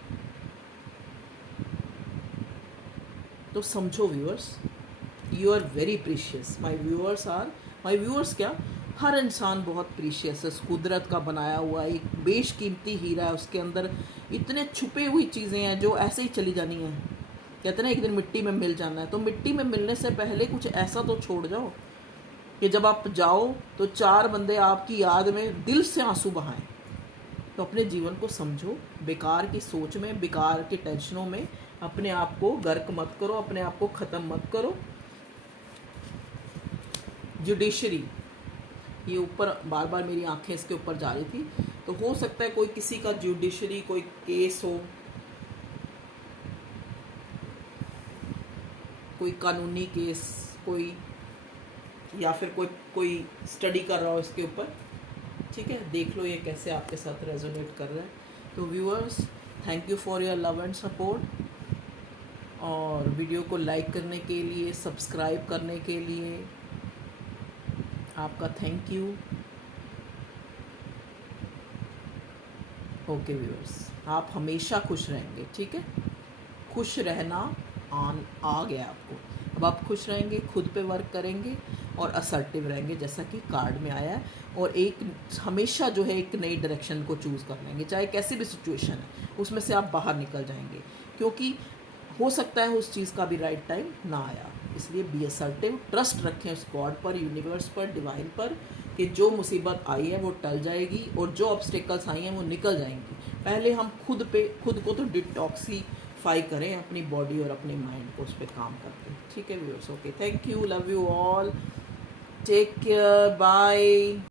तो समझो viewers, you are very precious. My viewers क्या, हर इंसान बहुत प्रीशियस है, कुदरत का बनाया हुआ एक बेशकीमती हीरा है, उसके अंदर इतने छुपे हुई चीज़ें हैं जो ऐसे ही चली जानी है। कहते हैं ना एक दिन मिट्टी में मिल जाना है, तो मिट्टी में मिलने से पहले कुछ ऐसा तो छोड़ जाओ कि जब आप जाओ तो 4 बंदे आपकी याद में दिल से आंसू बहाएं। तो अपने जीवन को समझो, बेकार की सोच में, बेकार की टेंशनों में अपने आप को गर्क मत करो, अपने आप को ख़त्म मत करो। जुडिशरी, ये ऊपर बार बार मेरी आंखें इसके ऊपर जा रही थी, तो हो सकता है कोई किसी का जुडिशरी कोई केस हो, कोई कानूनी केस, कोई, या फिर कोई स्टडी कर रहा हो इसके ऊपर, ठीक है, देख लो ये कैसे आपके साथ रेजोनेट कर रहा है। तो viewers, thank you for your love and support, और वीडियो को लाइक करने के लिए, सब्सक्राइब करने के लिए आपका थैंक यू। ओके व्यूअर्स, आप हमेशा खुश रहेंगे, ठीक है, खुश रहना आ गया आपको। अब आप खुश रहेंगे, खुद पे वर्क करेंगे और असर्टिव रहेंगे जैसा कि कार्ड में आया है, और एक हमेशा जो है एक नई डायरेक्शन को चूज़ कर लेंगे, चाहे कैसी भी सिचुएशन है उसमें से आप बाहर निकल जाएंगे, क्योंकि हो सकता है उस चीज़ का भी राइट टाइम ना आया। इसलिए बी असर्टिव, ट्रस्ट रखें उस गॉड पर, यूनिवर्स पर, डिवाइन पर, कि जो मुसीबत आई है वो टल जाएगी और जो ऑब्स्टेकल्स आई हैं वो निकल जाएंगी। पहले हम खुद को तो डिटॉक्सीफाई करें, अपनी बॉडी और अपने माइंड को उस पर काम करके, ठीक है viewers. Okay, thank you, love you all, take care, bye.